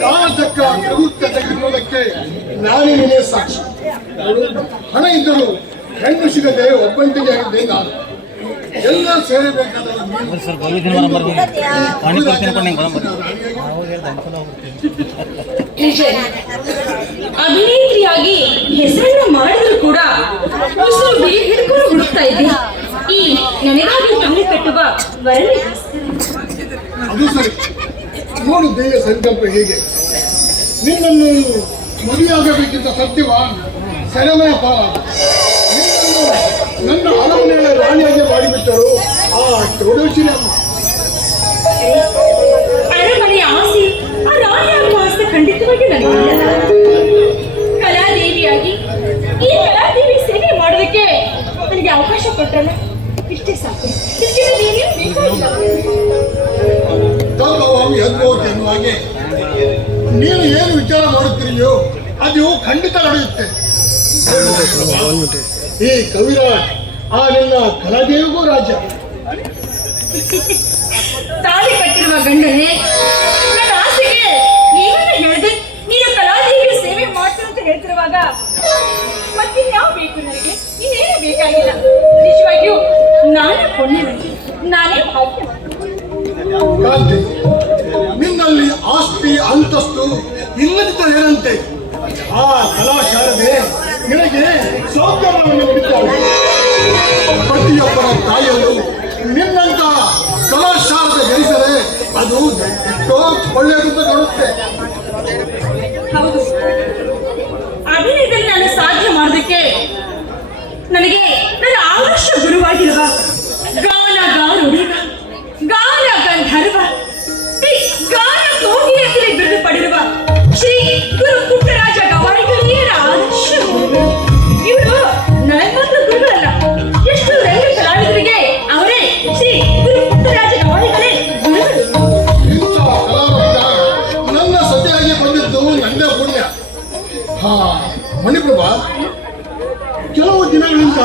ಕಾಲಚಕ್ಕ ಪ್ರವೃತ್ತ ತೆಗೆದುಕೊಳ್ಳೋದಕ್ಕೆ ನಾನೇ ನಿನ್ನೆ ಸಾಕ್ಷಿ. ಹಣ ಇದ್ದರು ಹೆಣ್ಣು ಸಿಗದೆ ಒಬ್ಬಂಟಿಗೆ ಆಗಿದ್ದೆ ನಾನು. ಎಲ್ಲ ಸೇರಬೇಕಾದ ಅಭಿನೇತ್ರಿಯಾಗಿ ಹೆಸರನ್ನ ಮಾಡಿದ್ರು ಕೂಡ ಉಸಿರು ಬಿಳಿ ಹಿಡ್ಕೊಂಡು ಹುಡುಕ್ತಾ ಇದ್ದೆ. ಈ ನನಗಾಗಿ ತಾಳಿ ಕಟ್ಟುವ ವರನೇ ಅದು ಸರಿ. ನೋಡು ದೇವ ಸಂಕಲ್ಪ ಹೇಗೆ? ನಿನ್ನನ್ನು ಮದುವೆಯಾಗಬೇಕಿದ್ದ ಸತ್ಯವ? ಸರಮಯ ಪಾಲ ನಿನ್ನನ್ನು ನನ್ನ ಅರಮನೆಯ ರಾಣಿಯಾಗಿ ಮಾಡಿಬಿಟ್ಟರು. ಆ ಚೌಡೇಶ್ವರಿ ತತ್ವವಾಗಿ ಅದ್ಭುತ ಎನ್ನುವ ಹಾಗೆ. ನೀನು ಏನು ವಿಚಾರ ಮಾಡುತ್ತೀರಿಯೋ ಅದು ಖಂಡಿತ ನಡೆಯುತ್ತೆ. ಈ ಕವಿರಾಜ್ ಆ ನಿನ್ನ ಕಲಾದೇವಿಗೂ ರಾಜ. ತಾಳಿ ಕಟ್ಟಿರುವ ಗಂಡನೇ ನನ್ನ ಆಸೆಗೆ ಏನನ್ನ ಹೇಳಿದೆ ನೀನು ಕಲಾದೇವಿ ಸೇವೆ ಮಾಡ್ತೀನಿ ಅಂತ ಹೇಳ್ತಿರುವಾಗ ಮತ್ತಿನ್ಯಾವ ಬೇಕು ನನಗೆ? ಇನ್ನೇನು ಬೇಕಾಗಿಲ್ಲ? ನಿಜವಾಗಿಯೂ ನಾನೇ ಪುಣ್ಯವಂತೆ. ನಾನೇ ಭಾಗ್ಯ ಕಾಂತಿ ನಿನ್ನಲ್ಲಿ ಆಸ್ತಿ ಅಂತಸ್ತು ಇಲ್ಲದಿದ್ದರೆ ಏನಂತೆ? ಆ ಕಲಾಶಾರದೆ ನಿನಗೆ ಸೌಕರ್ಯವನ್ನು ನೀಡಿದ್ದಾಳೆ. ಪ್ರತಿಯೊಬ್ಬರ ತಾಯಿಯಲ್ಲೂ ನಿನ್ನಂತ ಕಲಾಶಾರದೆ ಜನಿಸರೆ ಅದು ಎಷ್ಟೋ ಒಳ್ಳೆಯದಂತ ನೋಡುತ್ತೆ. ಅಭಿನಯದಲ್ಲಿ ನಾನು ಸಾಧ್ಯ ಮಾಡೋದಕ್ಕೆ ನನಗೆ ಹಾ ಮಣಿಪ್ರಭಾ ಕೆಲವು ದಿನಗಳಿಂದ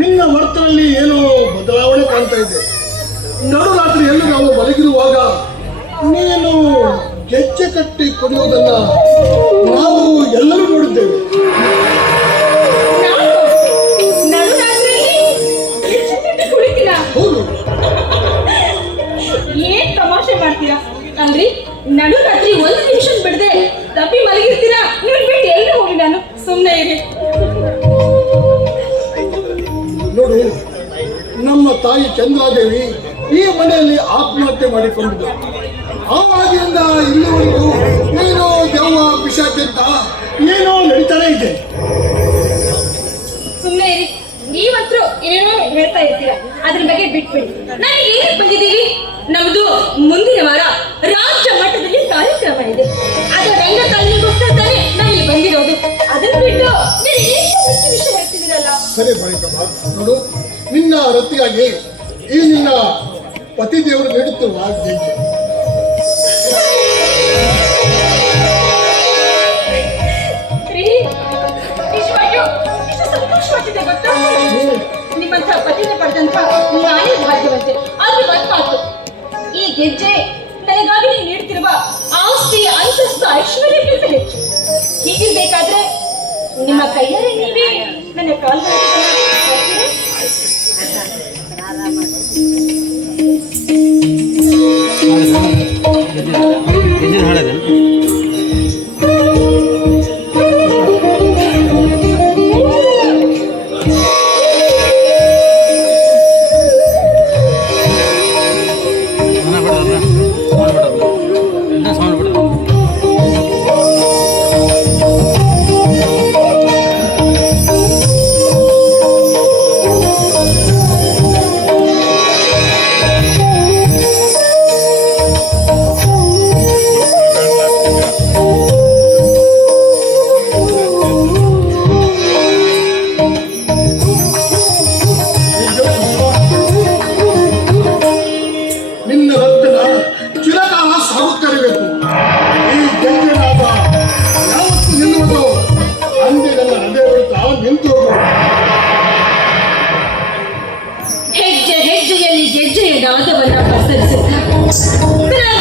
ನಿನ್ನ ವರ್ತನಲ್ಲಿ ಏನೋ ಬದಲಾವಣೆ ಕಾಣ್ತಾ ಇದೆ. ನಡುರಾತ್ರಿ ಎಲ್ಲೂ ನಾವು ಮಲಗಿರುವಾಗ ನೀನು ಗೆಜ್ಜೆ ಕಟ್ಟಿ ಕೊಡುವುದನ್ನು ನಾವು ಎಲ್ಲರೂ ನೋಡಿದ್ದೇವೆ. ತಾಯಿ ಚಂದ್ರಾದೇವಿ ಈ ಮನೆಯಲ್ಲಿ ಆತ್ಮಹತ್ಯೆ ಮಾಡಿಕೊಂಡಿದ್ದರು ಆವಾಗಿಂದ ಇಲ್ಲಿವರೆಗೂ ಏನೋ ದೆವ್ವ ಪಿಶಾಚಿ ಅಂತ ಏನೋ ನಡೀತಾನೆ ಇದೆ. ಸುಮ್ಮನೆ ಇರಿ. ನೀವಂತರೂ ಏನೋ ಹೇಳ್ತಾ ಇರ್ತೀರಾ. ಅದ್ರ ಬಗ್ಗೆ ಬಿಟ್ಬಿಡಿ. ನಾನು ಏನಕ್ಕೆ ಬಂದಿದ್ದೀವಿ ನಮ್ದು ಮುಂದಿನ ವಾರ ರಾಜ್ಯ ಮಟ್ಟದಲ್ಲಿ ಕಾರ್ಯಕ್ರಮ ಇದೆ. ಅದು ರಂಗಕಲೆಗೋಸ್ಕರ ತಾನೇ ನಾವು ಬಂದಿರೋದು. ಸರಿ ಬಳಿಕಮ್ಮ. ನೋಡು, ನಿನ್ನ ರತ್ತಿಗಾಗಿ ಈ ನಿನ್ನ ಪತಿ ದೇವರು ನೀಡುತ್ತಿರುವ ಪಡೆದಂತ ನಾನೇ ಭಾಗ್ಯವಂತೆ. ಈ ಗೆಜ್ಜೆ ನನಗಾಗಿ ನೀವು ನೀಡ್ತಿರುವ ಆಸ್ತಿ ಅಂತಸ್ತು ಐಶ್ವರ್ಯಕ್ಕಿಂತ ಹೆಚ್ಚು. ಹೀಗಿರ್ಬೇಕಾದ್ರೆ ನಿಮ್ಮ ಕೈಯಲ್ಲಿ ನೀವೇ ನನ್ನ ಹೃದಯ ಹೆಜ್ಜೆ ಹೆಜ್ಜೆಯಲ್ಲಿ ಗೆಜ್ಜೆಯ ನಾದವನ್ನ ಪಸರಿಸುತ್ತಾ